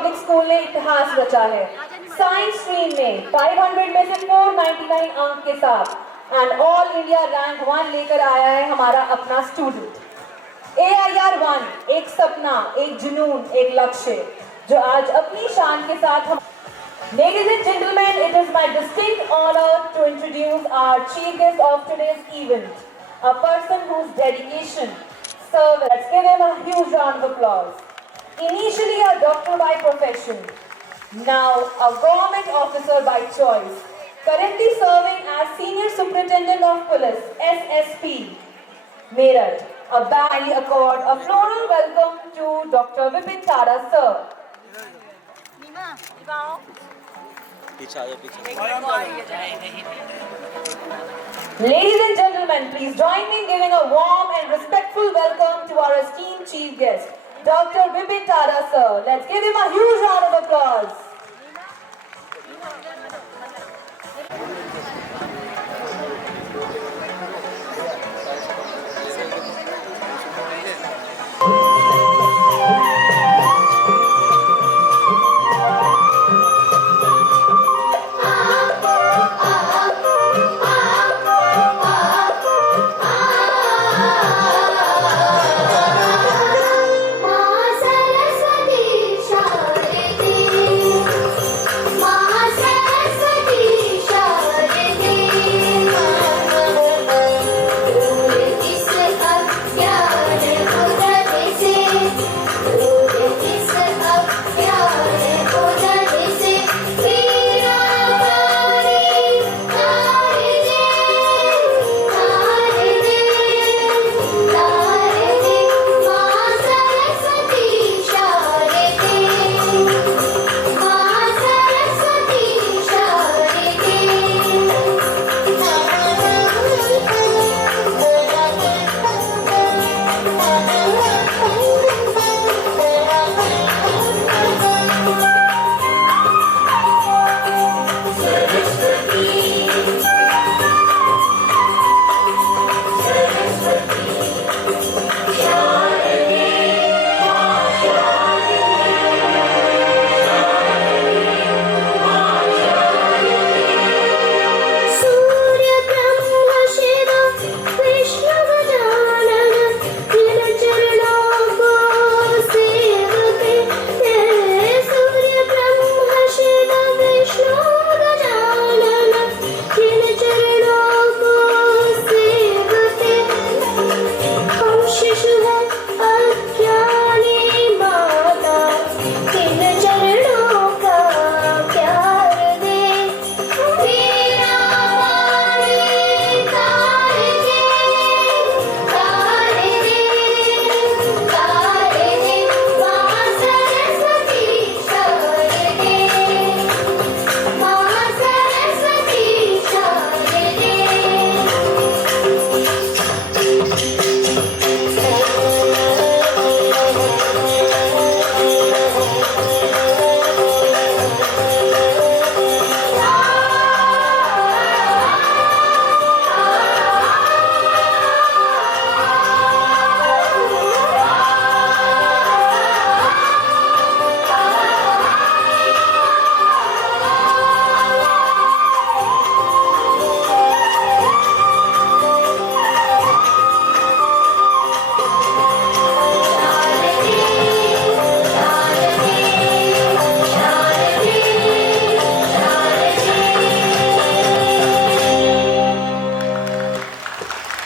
Public school ने इतिहास रचा है। साइंस स्ट्रीम में 500 में से 499 अंक के साथ एंड ऑल इंडिया रैंक 1 लेकर आया है हमारा अपना स्टूडेंट। AIR-1 एक सपना, एक जुनून, एक लक्ष्य जो आज अपनी शान के साथ हम। Ladies and gentlemen, it is my distinct honor to introduce our chief guest of today's event, a person whose dedication, service. Let's give him a huge round of applause. Initially a doctor by profession, now a government officer by choice, currently serving as Senior Superintendent of Police, SSP, Meerut. A band accord, a floral welcome to Dr. Vipin Tara, sir. Ladies and gentlemen, please join me in giving a warm and respectful welcome to our esteemed chief guest, Dr. Vipin Tara, sir. Let's give him a huge round of applause.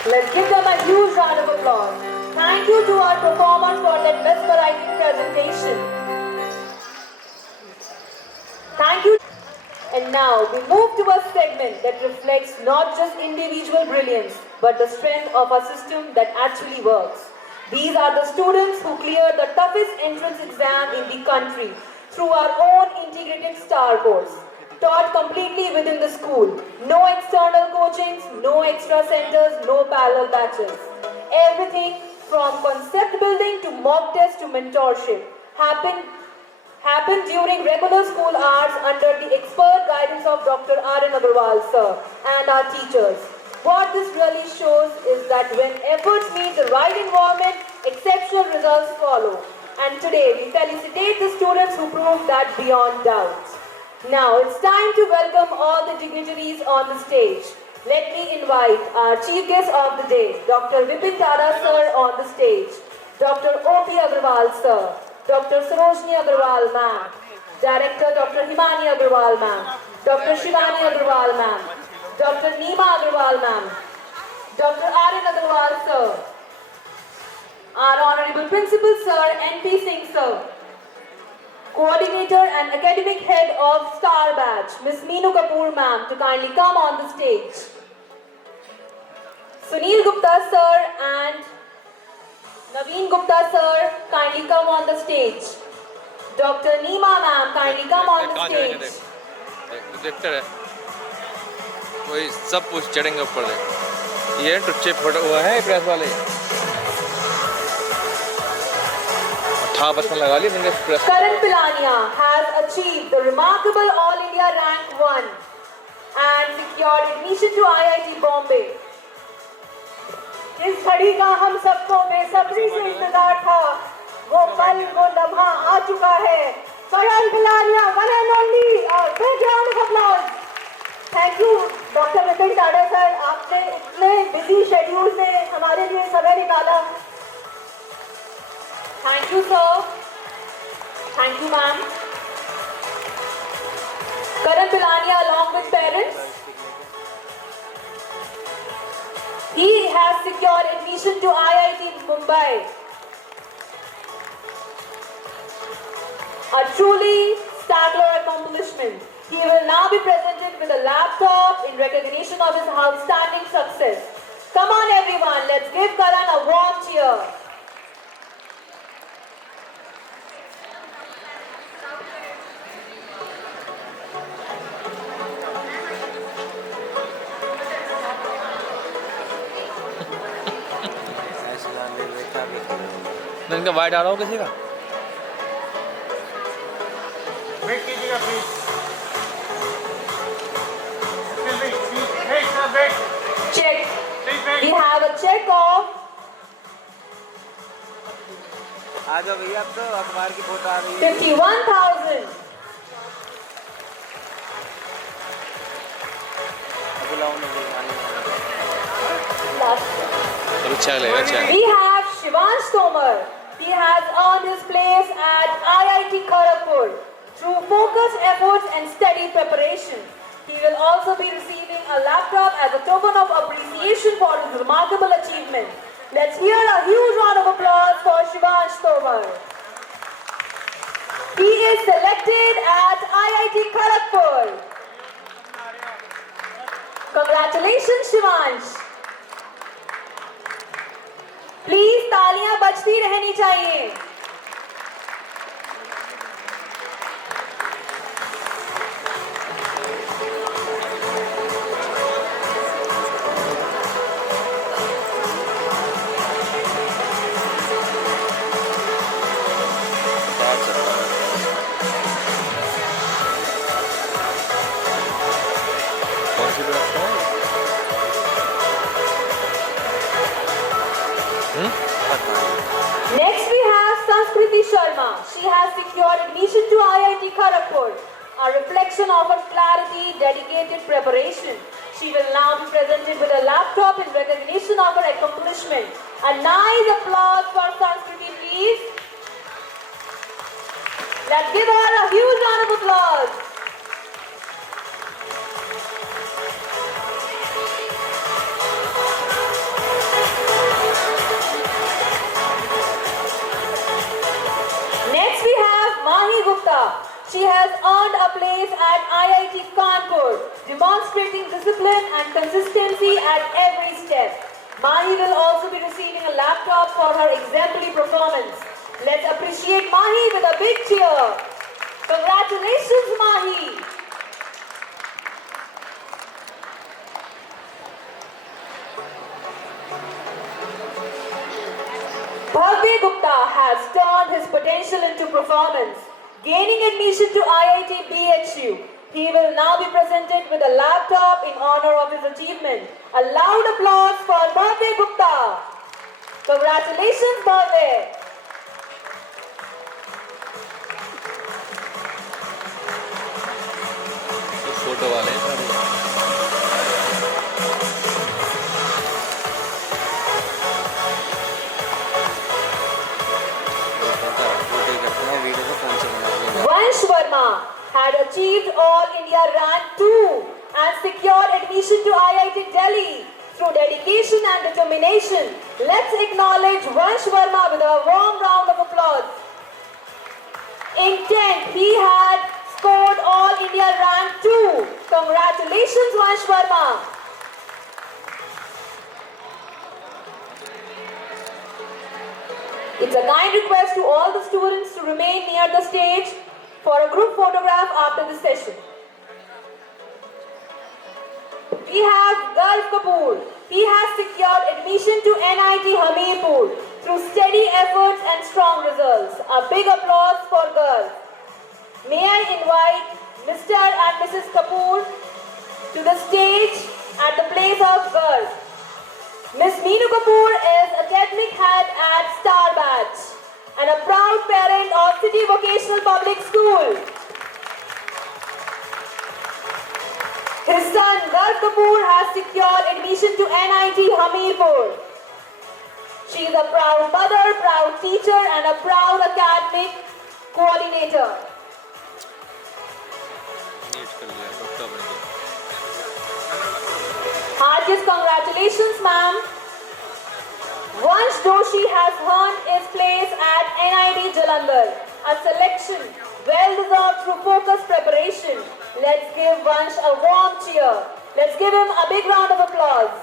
Let's give them a huge round of applause. Thank you to our performers for that mesmerizing presentation. Thank you. And now we move to a segment that reflects not just individual brilliance, but the strength of a system that actually works. These are the students who cleared the toughest entrance exam in the country through our own integrated STAR course. Taught completely within the school. No external coachings, no extra centers, no parallel batches. Everything from concept building to mock test to mentorship happened during regular school hours under the expert guidance of Dr. Aryan Agarwal sir and our teachers. What this really shows is that when efforts meet the right environment, exceptional results follow. And today we felicitate the students who proved that beyond doubt. Now it's time to welcome all the dignitaries on the stage. Let me invite our chief guest of the day, Dr. Vipin Tara sir on the stage, Dr. O.P. Agrawal sir, Dr. Sarojini Agrawal ma'am, Director Dr. Himani Agrawal ma'am, Dr. Shivani Agrawal ma'am, Dr. Neema Agrawal ma'am, Dr. Aryan Agrawal sir, our Honorable Principal Sir N.P. Singh sir, Coordinator and Academic Head of Star Batch, Ms. Meenu Kapoor ma'am, to kindly come on the stage. Sunil Gupta sir and Naveen Gupta sir, kindly come on the stage. Dr. Neema ma'am, kindly come on the stage. Projector है वही सब कुछ चढ़ेंगे ऊपर देख ये टुच्चे photo हुआ है press वाले ठा बस में लगा लिया press Karan Pilania has achieved the remarkable All India Rank 1 and secured admission to IIT Bombay. इस घड़ी का हम सबको बेसब्री से इंतजार था, वो पल वो लम्हा आ चुका है. Karan Pilania, one and only, a big round of applause. Thank you, Dr. Vipin Tara sir. आपने इतने busy schedule से हमारे लिए समय निकाला. Thank you, sir. Thank you, ma'am. Karan Pilania along with parents. He has secured admission to IIT Mumbai. A truly stellar accomplishment. He will now be presented with a laptop in recognition of his outstanding success. Come on everyone, let's give Karan a warm cheer. इनका white आ रहा हो किसी का wait कीजिएगा please Check. We have a check of आ जाओ भैया अब तो अखबार की फोटो आ रही है 51,000. बुलाओ ना अच्छा लगेगा अच्छा We have Shivansh Tomar. He has earned his place at IIT Kharagpur through focused efforts and steady preparation. He will also be receiving a laptop as a token of appreciation for his remarkable achievement. Let's hear a huge round of applause for Shivansh Tomar. He is selected at IIT Kharagpur. Congratulations, Shivansh. Please तालियां बजती रहनी चाहिए. कौन सी व्यवस्था है Next we have Sanskriti Sharma. She has secured admission to IIT Kharagpur, a reflection of her clarity, dedicated preparation. She will now be presented with a laptop in recognition of her accomplishment. A nice applause for Sanskriti, please. Let's give her a huge round of applause. Next we have Mahi Gupta. She has earned a place at IIT Kanpur, demonstrating discipline and consistency at every step. Mahi will also be receiving a laptop for her exemplary performance. Let's appreciate Mahi with a big cheer. Congratulations, Mahi. Bhavya Gupta has turned his potential into performance, gaining admission to IIT BHU. He will now be presented with a laptop in honor of his achievement. A loud applause for Bhavya Gupta. Congratulations, Bhavya. Photo वाले हैं सारे। Photo करते हैं, video को phone से बनाते हैं। Vansh Verma had achieved All India Rank 2 and secured admission to IIT Delhi through dedication and determination. Let's acknowledge Vansh Verma with a warm round of applause. In 10th, he had scored All India Rank 2. Congratulations, Vansh Verma. It's a kind request to all the students to remain near the stage for a group photograph after the session. We have Garv Kapoor. He has secured admission to NIT Hamirpur through steady efforts and strong results. A big applause for Garv. May I invite Mr. and Mrs. Kapoor to the stage at the place of Garv. Ms. Meenu Kapoor is academic head at Star Batch and a proud parent of City Vocational Public School. His son Garv Kapoor has secured admission to NIT Hamirpur. She is a proud mother, proud teacher and a proud academic coordinator. NEET कर लिया, doctor बन गया। Heartiest congratulations, ma'am. Vansh Doshi has earned his place at NIT Jalandhar, a selection well deserved through focused preparation. Let's give Vansh a warm cheer. Let's give him a big round of applause.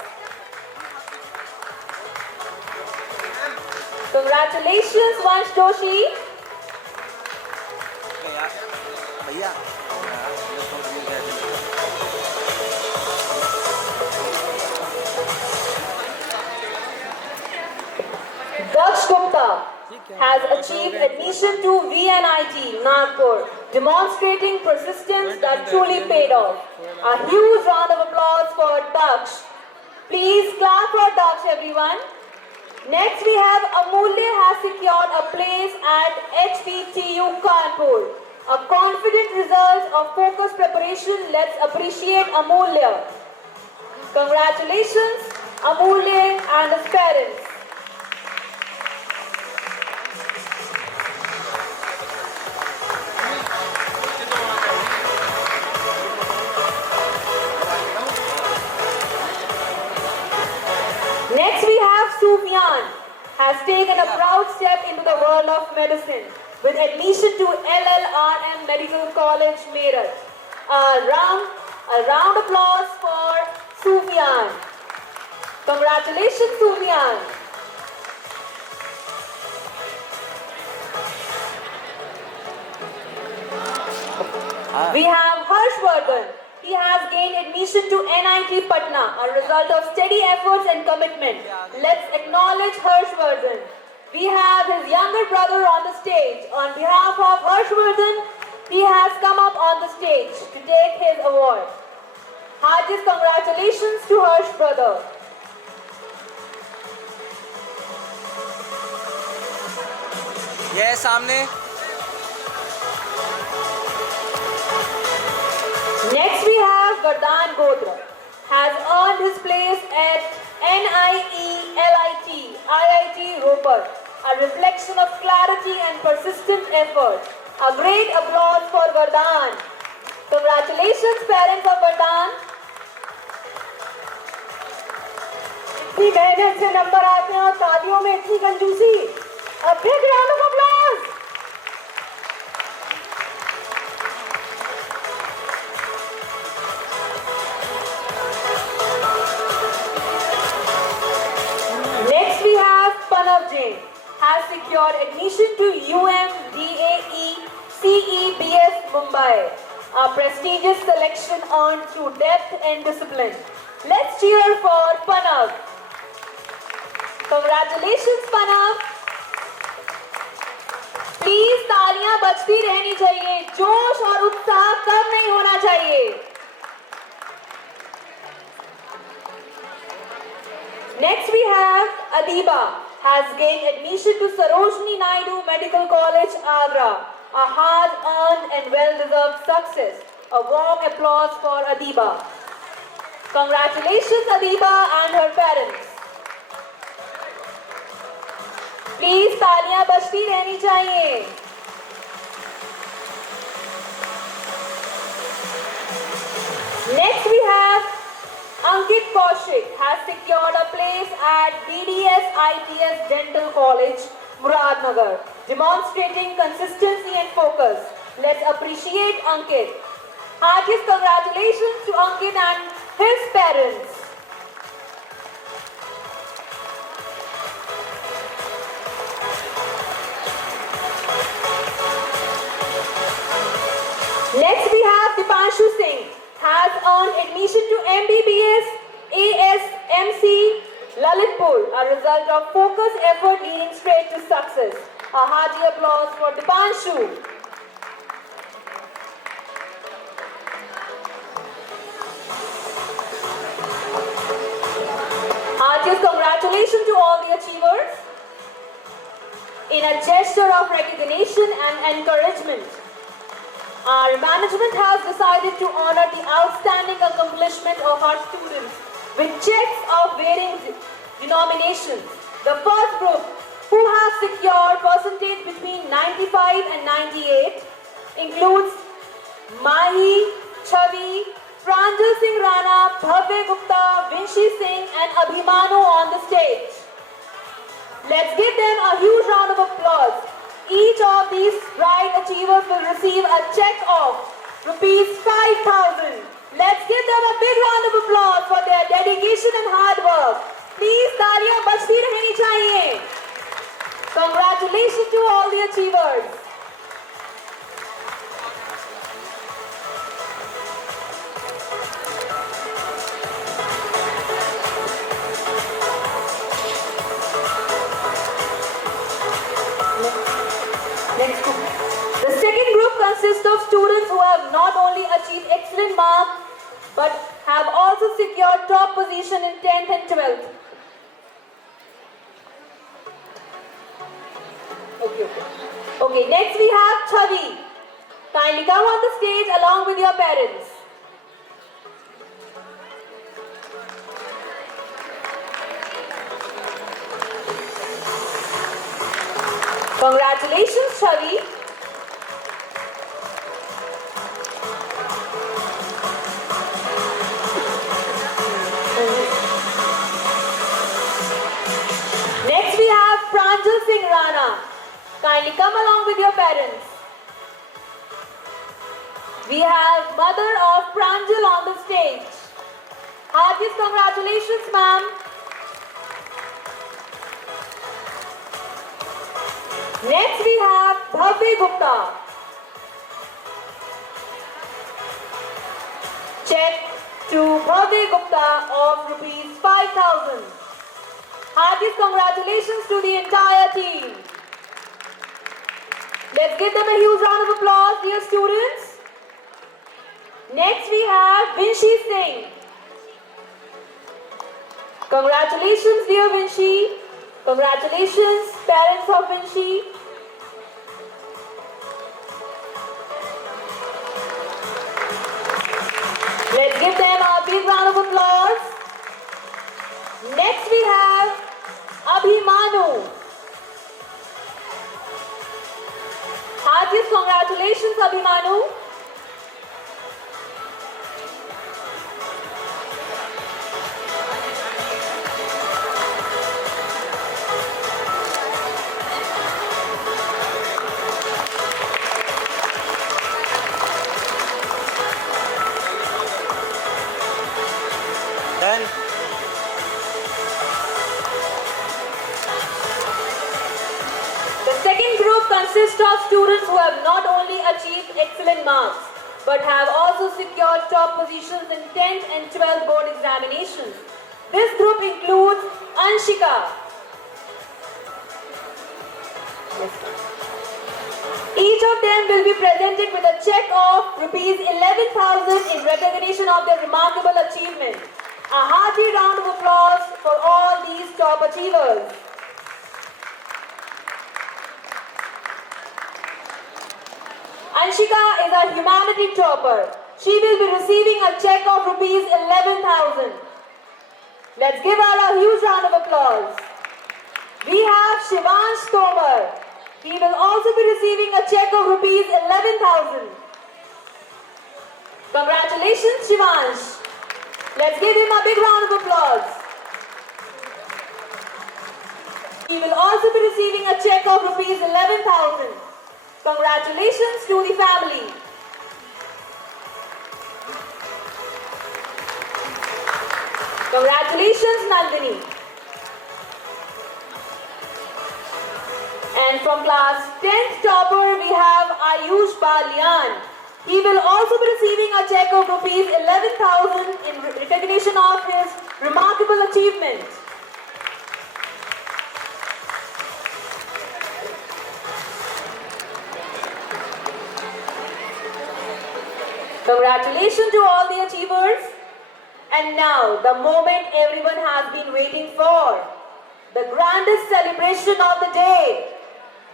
Congratulations, Vansh Doshi. भैया Daksh Gupta has achieved admission to VNIT Nagpur, demonstrating persistence that truly paid off. A huge round of applause for Daksh. Please clap for Daksh, everyone. Next we have Amulya has secured a place at HBTU Kanpur. A confident result of focused preparation. Let's appreciate Amulya. Congratulations, Amulya and his parents. Next we have Sufyan has taken a proud step into the world of medicine with admission to LLRM Medical College Meerut. A round applause for Sufyan. Congratulations, Sufyan. We have Harshvardhan. He has gained admission to NIT Patna, a result of steady efforts and commitment. Let's acknowledge Harshvardhan. We have his younger brother on the stage. On behalf of Harshvardhan, he has come up on the stage to take his award. Heartiest congratulations to Harsh brother. ये सामने Next we have Vardhan Godra. Has earned his place at NIELIT, IIT Ropar. A reflection of clarity and persistent effort. A great applause for Vardhan. Congratulations, parents of Vardhan. इतनी मेहनत से number आते हैं और तालियों में इतनी कंजूसी. A big round of applause. Next we have Panav Jain. Has secured admission to UMDAE CEBS Mumbai. A prestigious selection earned through depth and discipline. Let's cheer for Panav. Congratulations, Panav. Please तालियां बजती रहनी चाहिए. जोश और उत्साह कम नहीं होना चाहिए. Next we have Adiba. Has gained admission to Sarojini Naidu Medical College, Agra. A hard-earned and well-deserved success. A warm applause for Adiba. Congratulations, Adiba and her parents. Please तालियां बजती रहनी चाहिए. Next we have Ankit Kaushik has secured a place at DDS ITS Dental College, Muradnagar, demonstrating consistency and focus. Let's appreciate Ankit. Heartiest congratulations to Ankit and his parents. Next we have Dipanshu Singh has earned admission to MBBS ASMC Lalitpur, a result of focused effort leading straight to success. A hearty applause for Dipanshu. Heartiest congratulations to all the achievers. In a gesture of recognition and encouragement, our management has decided to honor the outstanding accomplishment of our students with checks of varying denominations. The first group, who have secured percentage between 95 and 98, includes Mahi, Chavi, Pranjal Singh Rana, Bhavya Gupta, Vinshi Singh and Abhimanyu on the stage. Let's give them a huge round of applause. Each of these bright achievers will receive a check of rupees 5,000. Let's give them a big round of applause for their dedication and hard work. Please, तालियां बजती रहनी चाहिए. Congratulations to all the achievers. Next group. The second group consists of students who have not only achieved excellent marks but have also secured top position in 10th and 12th. Okay, next we have Chavi. Kindly come on the stage along with your parents. Congratulations, Chavi. Next we have Pranjal Singh Rana. Kindly come along with your parents. We have mother of Pranjal on the stage. Heartiest congratulations, ma'am. Next we have Bhavya Gupta. Check to Bhavya Gupta of rupees 5,000. Heartiest congratulations to the entire team. Let's give them a huge round of applause, dear students. Next we have Vinshi Singh. Congratulations, dear Vinshi. Congratulations, parents of Vinshi. Let's give them a big round of applause. Next we have Abhimanyu. Heartiest congratulations, Abhimanyu. Done. The second group consists of students who have not only achieved excellent marks but have also secured top positions in 10th and 12th board examinations. This group includes Anshika. Each of them will be presented with a check of rupees 11,000 in recognition of their remarkable achievement. A hearty round of applause for all these top achievers. Anshika is a humanity topper. She will be receiving a check of rupees 11,000. Let's give her a huge round of applause. We have Shivansh Tomar. He will also be receiving a check of rupees 11,000. Congratulations, Shivansh. Let's give him a big round of applause. He will also be receiving a check of rupees 11,000. Congratulations to the family. Congratulations, Nandini. And from class 10th topper, we have Ayush Balian. He will also be receiving a check of rupees 11,000 in recognition of his remarkable achievement. Congratulations to all the achievers. And now, the moment everyone has been waiting for. The grandest celebration of the day.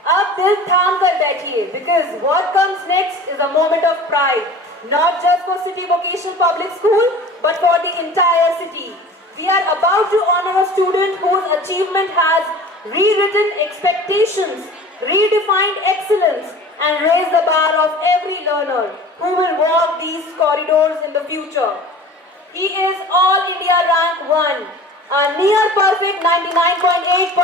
Ab dil tham kar baithiye, because what comes next is a moment of pride, not just for City Vocational Public School, but for the entire city. We are about to honor a student whose achievement has rewritten expectations, redefined excellence, and raised the bar of every learner who will walk these corridors in the future. He is All India Rank 1, a near perfect 99.8%,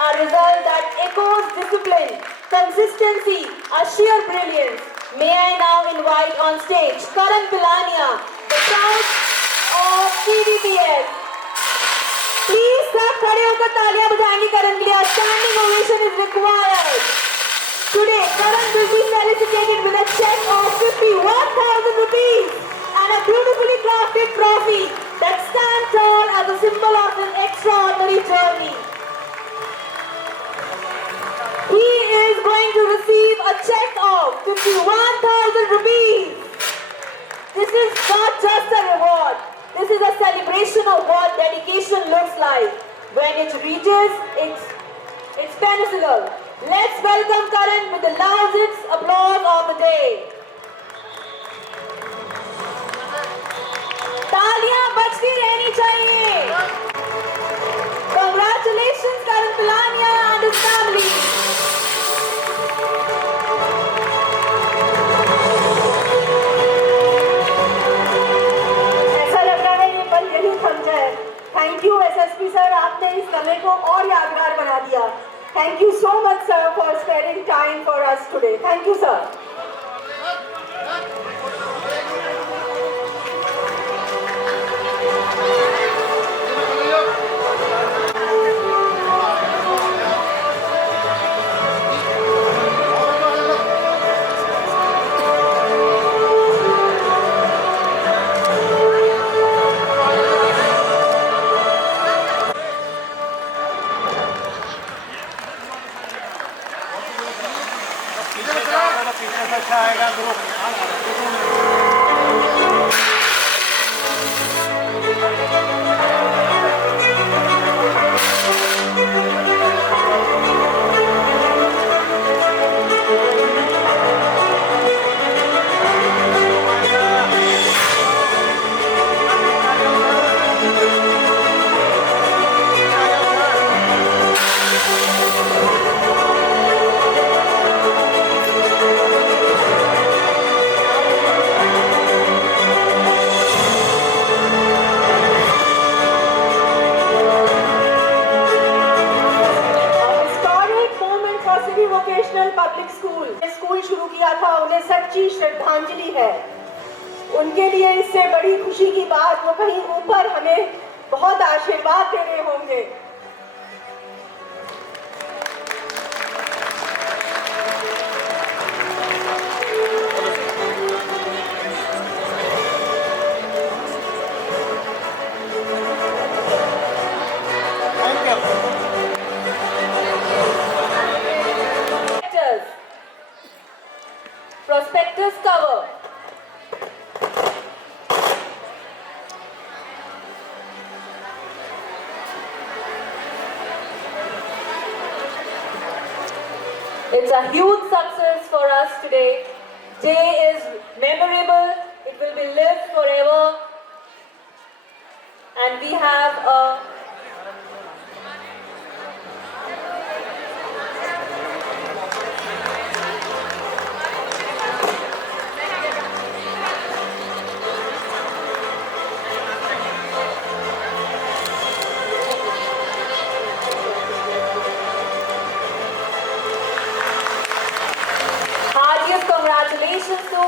a result that echoes discipline, consistency, a sheer brilliance. May I now invite on stage Karan Pilania, the proud of CDPS. Please सब खड़े होकर तालियां बजाएंगे करण के लिए. A standing ovation is required. Today, Karan will be felicitated with a check of 51,000 rupees and a beautifully crafted trophy that stands tall as a symbol of his extraordinary journey. He is going to receive a check of 51,000 rupees. This is not just a reward. This is a celebration of what dedication looks like when it reaches its pinnacle. Let's welcome Karan with the loudest applause of the day. तालियां बजती रहनी चाहिए. Congratulations, Karan Pilania and his family. ऐसा लग रहा है ये पल यही थम जाए. Thank you, SSP sir. आपने इस समय को और यादगार बना दिया. Thank you so much, sir, for sparing time for us today. Thank you, sir. School शुरू किया था, उन्हें सच्ची श्रद्धांजलि है. उनके लिए इससे बड़ी खुशी की बात वो कहीं ऊपर हमें बहुत आशीर्वाद दे रहे होंगे. Prospectus cover. It's a huge success for us today. Day is memorable will be lived forever. And we have a heartiest congratulations to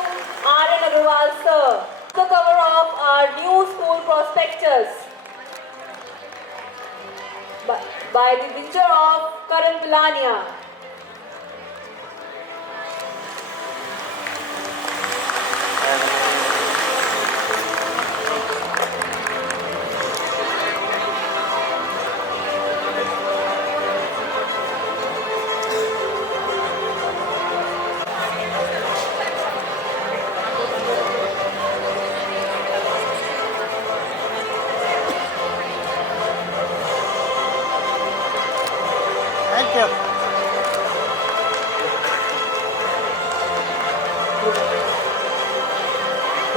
R.N. Agarwal sir, the cover of our new school prospectus by the picture of Karan Pilania. Thank you.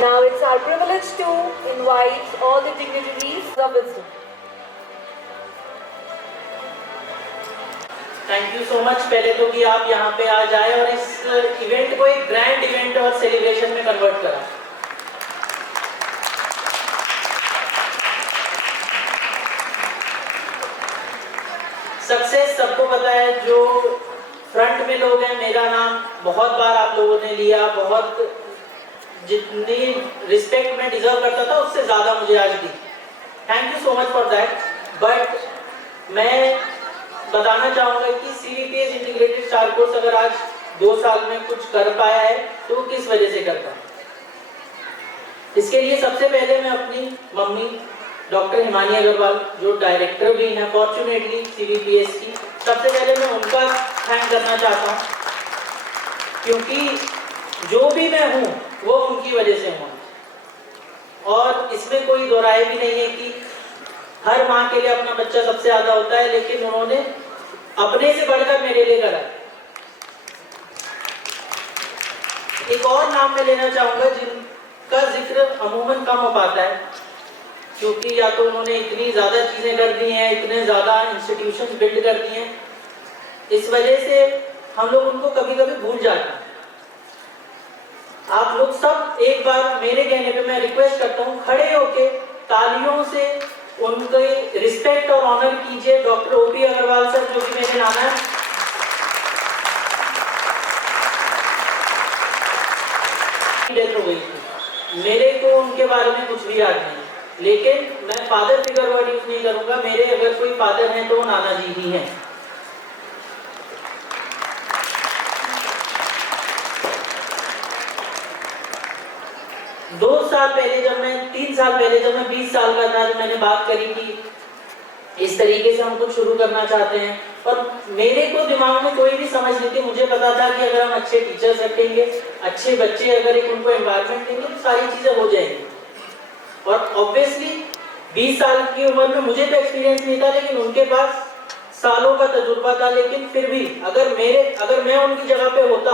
Now it's our privilege to invite all the dignitaries of wisdom. Thank you so much पहले तो कि आप यहाँ पे आ जाए और इस event को एक ग्रैंड इवेंट और सेलिब्रेशन में कन्वर्ट करा। सक्सेस सबको पता है, जो फ्रंट में लोग हैं, मेरा नाम बहुत बार आप लोगों ने लिया, बहुत जितनी रिस्पेक्ट मैं डिजर्व करता था उससे ज़्यादा मुझे आज दी। Thank you so much for that. But मैं बताना चाहूँगा कि CVPS इंटीग्रेटेड स्टार कोर्स अगर आज 2 साल में कुछ कर पाया है तो किस वजह से कर पाया। इसके लिए सबसे पहले मैं अपनी मम्मी डॉक्टर हिमानी अग्रवाल, जो डायरेक्टर भी हैं फॉर्चुनेटली CVPS की, सबसे पहले मैं उनका थैंक करना चाहता हूँ, क्योंकि जो भी मैं हूँ वो उनकी वजह से हूँ। और इसमें कोई दो राय भी नहीं है कि हर माँ के लिए अपना बच्चा सबसे ज़्यादा होता है, लेकिन उन्होंने अपने से बढ़कर मेरे लिए करा। एक और नाम मैं लेना चाहूँगा जिनका जिक्र अमूमन कम हो पाता है, क्योंकि या तो उन्होंने इतनी ज़्यादा चीज़ें कर दी हैं, इतने ज़्यादा इंस्टीट्यूशंस बिल्ड कर दिए हैं, इस वजह से हम लोग उनको कभी कभी भूल जाते हैं। आप लोग सब एक बार मेरे कहने पे मैं रिक्वेस्ट करता हूँ, खड़े होके तालियों से उनके रिस्पेक्ट और ऑनर कीजिए। डॉक्टर OP अग्रवाल सर, जो कि मेरे नाना है, डेथ हो गई थी, मेरे को उनके बारे में कुछ भी याद नहीं, लेकिन मैं फादर फिगर वर्ड यूज नहीं करूंगा। मेरे अगर कोई फादर हैं तो वो नाना जी ही हैं। दो साल पहले जब मैं 3 साल पहले जब मैं 20 साल का था, तो मैंने बात करी कि इस तरीके से हम कुछ शुरू करना चाहते हैं, और मेरे को दिमाग में कोई भी समझ नहीं थी। मुझे पता था कि अगर हम अच्छे टीचर्स रखेंगे, अच्छे बच्चे अगर एक उनको एनवायरनमेंट देंगे तो सारी चीज़ें हो जाएंगी। और ऑब्वियसली 20 साल की उम्र में मुझे तो एक्सपीरियंस नहीं था, लेकिन उनके पास सालों का तजुर्बा था। लेकिन फिर भी अगर मैं उनकी जगह पे होता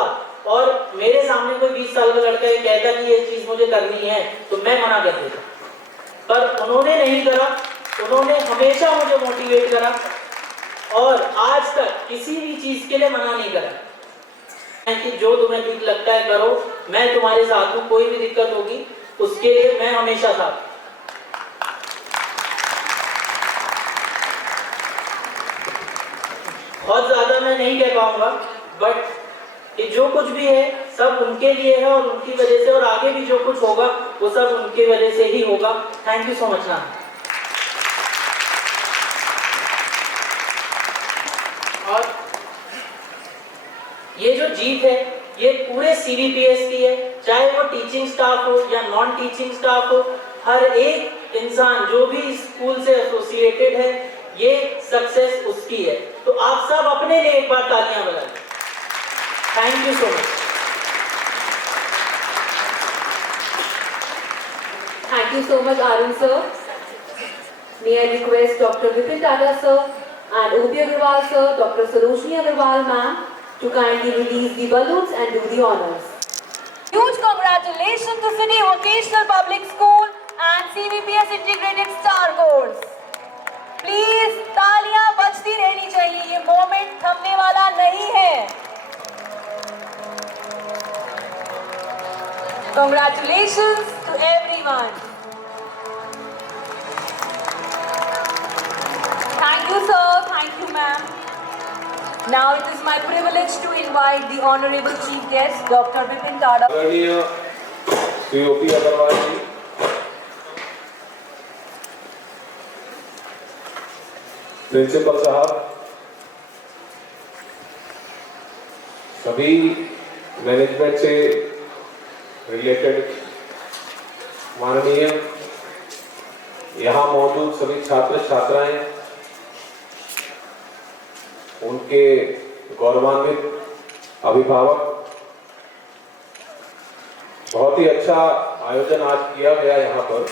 और मेरे सामने कोई 20 साल का लड़का ये कहता कि ये चीज़ मुझे करनी है, तो मैं मना कर देता। पर उन्होंने नहीं करा, उन्होंने हमेशा मुझे मोटिवेट करा, और आज तक किसी भी चीज़ के लिए मना नहीं करा कि जो तुम्हें ठीक लगता है करो, मैं तुम्हारे साथ हूँ, कोई भी दिक्कत होगी उसके लिए मैं हमेशा साथ। बहुत ज्यादा मैं नहीं कह पाऊंगा, बट कि जो कुछ भी है सब उनके लिए है और उनकी वजह से, और आगे भी जो कुछ होगा वो सब उनकी वजह से ही होगा। Thank you so much ma'am. और ये जो जीत है ये पूरे CVPS की है, चाहे वो टीचिंग स्टाफ हो या नॉन टीचिंग स्टाफ हो, हर एक इंसान जो भी स्कूल से एसोसिएटेड है, ये सक्सेस उसकी है। तो आप सब अपने लिए एक बार तालियां बजाएं। Thank you so much. Thank you so much, Arun sir. May I request Dr. Vipin Tata sir and OP Agarwal sir, Dr. Sarojini Agarwal ma'am, to kindly release the balloons and do the honors. Huge congratulations to City Vocational Public School and CVPS Integrated Star Course. Please तालियां बजती रहनी चाहिए, ये moment थमने वाला नहीं है। Congratulations to everyone. Thank you sir, thank you ma'am. Now it is my privilege to invite the Honorable Chief Guest, Dr. Vipin Tata. आदरणीय श्री O.P. अग्रवाल जी, प्रिंसिपल साहब, सभी मैनेजमेंट से रिलेटेड माननीय यहाँ मौजूद सभी छात्र छात्राएं, उनके गौरवान्वित अभिभावक, बहुत ही अच्छा आयोजन आज किया गया यहाँ पर,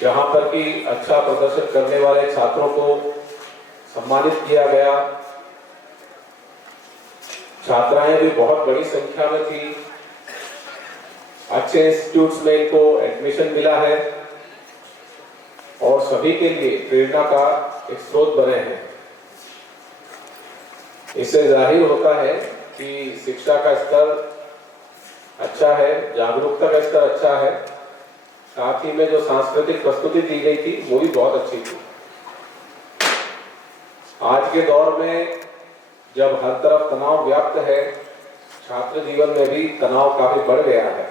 जहाँ पर कि अच्छा प्रदर्शन करने वाले छात्रों को सम्मानित किया गया। छात्राएं भी बहुत बड़ी संख्या में थी। अच्छे इंस्टीट्यूट्स में इनको एडमिशन मिला है और सभी के लिए प्रेरणा का एक स्रोत बने हैं। इससे जाहिर होता है कि शिक्षा का स्तर अच्छा है, जागरूकता का स्तर अच्छा है, साथ ही में जो सांस्कृतिक प्रस्तुति दी गई थी वो भी बहुत अच्छी थी। आज के दौर में जब हर तरफ तनाव व्याप्त है, छात्र जीवन में भी तनाव काफी बढ़ गया है।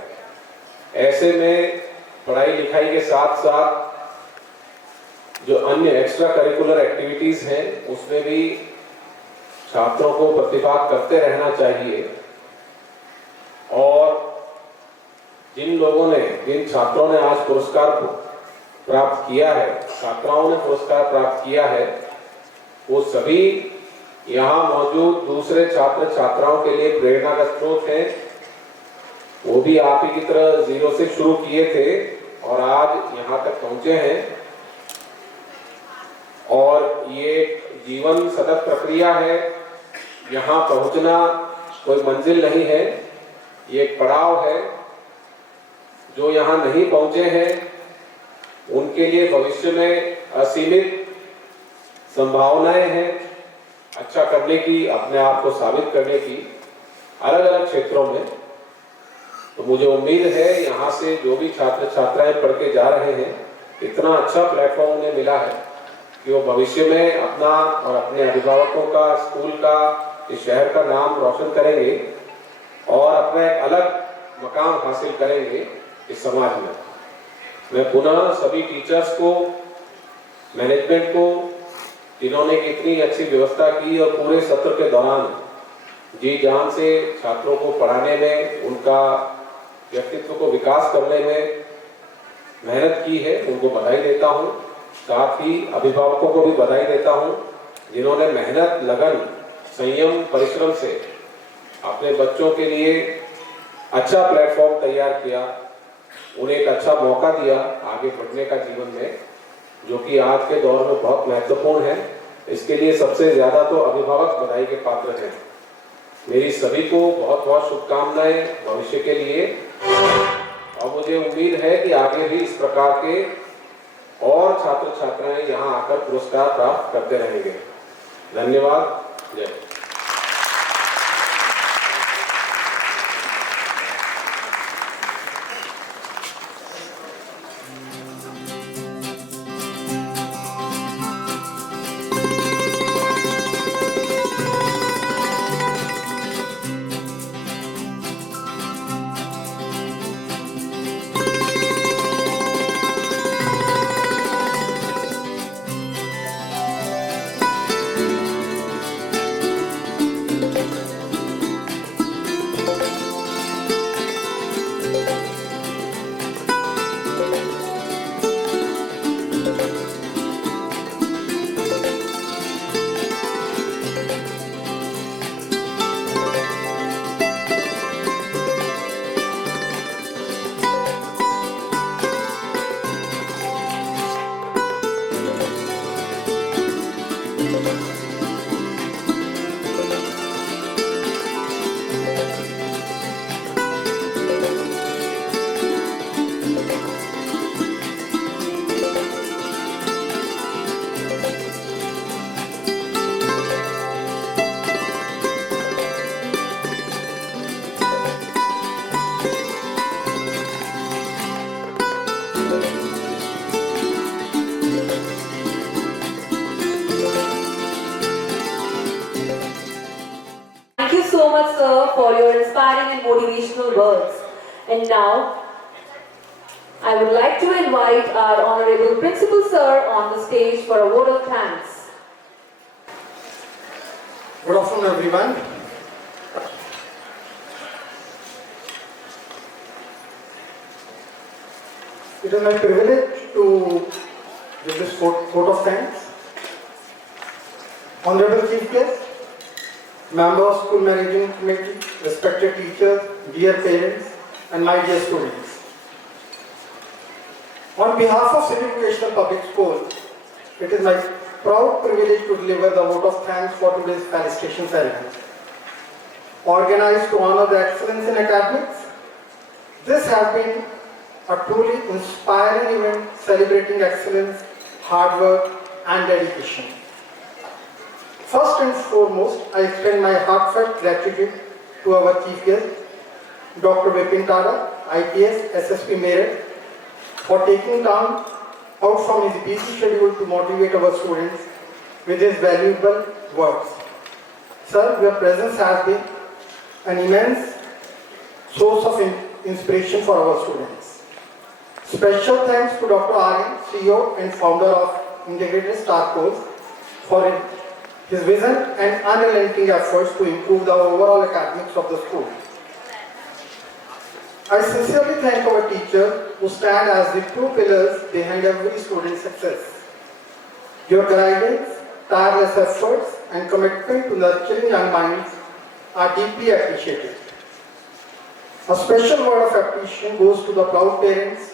ऐसे में पढ़ाई लिखाई के साथ साथ जो अन्य एक्स्ट्रा करिकुलर एक्टिविटीज हैं उसमें भी छात्रों को प्रतिभाग करते रहना चाहिए। और जिन लोगों ने, जिन छात्रों ने आज पुरस्कार प्राप्त किया है, छात्राओं ने पुरस्कार प्राप्त किया है, वो सभी यहाँ मौजूद दूसरे छात्र छात्राओं के लिए प्रेरणा का स्रोत हैं। वो भी आप ही की तरह जीरो से शुरू किए थे और आज यहाँ तक पहुंचे हैं। और ये जीवन सतत प्रक्रिया है, यहाँ पहुंचना कोई मंजिल नहीं है, ये एक पड़ाव है। जो यहाँ नहीं पहुंचे हैं उनके लिए भविष्य में असीमित संभावनाएं हैं अच्छा करने की, अपने आप को साबित करने की अलग अलग क्षेत्रों में। तो मुझे उम्मीद है यहाँ से जो भी छात्र छात्राएं पढ़ के जा रहे हैं, इतना अच्छा प्लेटफॉर्म उन्हें मिला है कि वो भविष्य में अपना और अपने अभिभावकों का, स्कूल का, इस शहर का नाम रोशन करेंगे और अपना एक अलग मकाम हासिल करेंगे इस समाज में। मैं पुनः सभी टीचर्स को, मैनेजमेंट को, जिन्होंने इतनी अच्छी व्यवस्था की और पूरे सत्र के दौरान जी जान से छात्रों को पढ़ाने में, उनका व्यक्तित्व को विकास करने में मेहनत की है, उनको बधाई देता हूँ। साथ ही अभिभावकों को भी बधाई देता हूँ जिन्होंने मेहनत, लगन, संयम, परिश्रम से अपने बच्चों के लिए अच्छा प्लेटफॉर्म तैयार किया, उन्हें एक अच्छा मौका दिया आगे बढ़ने का जीवन में, जो कि आज के दौर में बहुत महत्वपूर्ण है। इसके लिए सबसे ज्यादा तो अभिभावक बधाई के पात्र हैं। मेरी सभी को बहुत बहुत शुभकामनाएं भविष्य के लिए, और मुझे उम्मीद है कि आगे भी इस प्रकार के और छात्र छात्राएं यहाँ आकर पुरस्कार प्राप्त करते रहेंगे। धन्यवाद। जय। much, sir, for your inspiring and motivational words. And now, I would like to invite our Honorable Principal, sir, on the stage for a vote of thanks. Good afternoon, everyone. It is my privilege to give this vote of thanks. Honorable Chief Guest, member of School Management Committee, respected teachers, dear parents, and my dear students. On behalf of City Educational Public School, it is my proud privilege to deliver the vote of thanks for today's felicitation ceremony. Organized to honor the excellence in academics, this has been a truly inspiring event celebrating excellence, hard work, and dedication. First and foremost, I extend my heartfelt gratitude to our Chief Guest, Dr. Vipin Tara, IPS, SSP Merit, for taking time out from his busy schedule to motivate our students with his valuable words. Sir, your presence has been an immense source of inspiration for our students. Special thanks to Dr. Aryan, CEO and founder of Integrated Star Course, for his vision and unrelenting efforts to improve the overall academics of the school. I sincerely thank our teachers who stand as the true pillars behind every student's success. Your guidance, tireless efforts, and commitment to nurturing young minds are deeply appreciated. A special word of appreciation goes to the proud parents.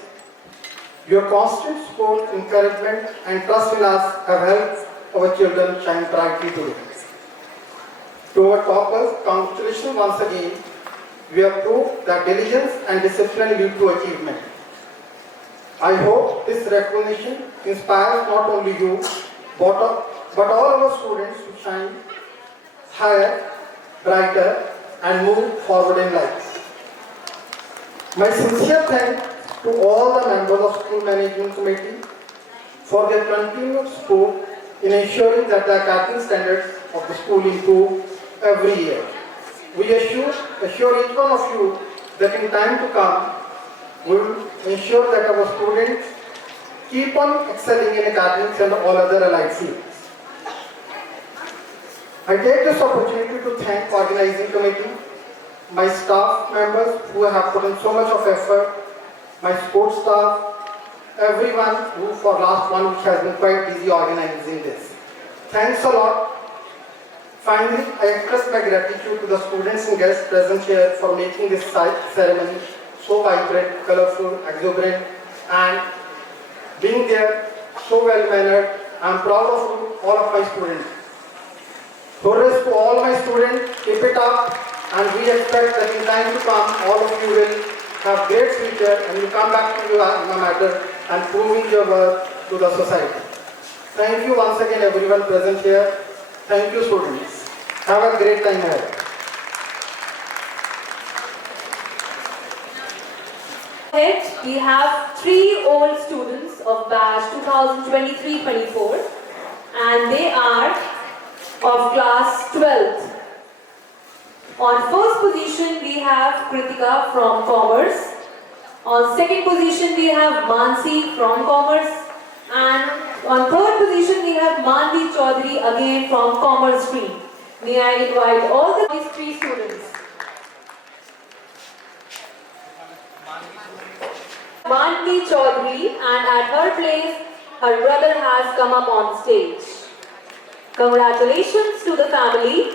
Your constant support, encouragement, and trust in us have helped our children shine brightly today. To our toppers, congratulations once again. We have proved that diligence and discipline lead to achievement. I hope this recognition inspires not only you, but all our students to shine higher, brighter, and move forward in life. My sincere thanks to all the members of School Management Committee for their continued support in ensuring that the academic standards of the school improve every year. We assure each one of you that in time to come, we will ensure that our students keep on excelling in academics and all other allied fields. I take this opportunity to thank organizing committee, my staff members who have put in so much of effort, my sports staff, everyone who for last 1 week has been quite busy organizing this. Thanks a lot. Finally, I express my gratitude to the students and guests present here for making this ceremony so vibrant, colorful, exuberant, and being there so well mannered. I am proud of you, all of my students. Hurrahs to all my students, keep it up, and we expect that in time to come, all of you will have great future and you come back to your alma mater and proving your worth to the society. Thank you once again everyone present here. Thank you students. Have a great time ahead. Next, we have 3 old students of batch 2023-24 and they are of class 12th. On first position we have Kritika from Commerce. On second position we have Mansi from Commerce. And on third position we have Manvi Chaudhary again from Commerce stream. May I invite all these 3 students. Manvi Chaudhary, and at her place her brother has come up on stage. Congratulations to the family.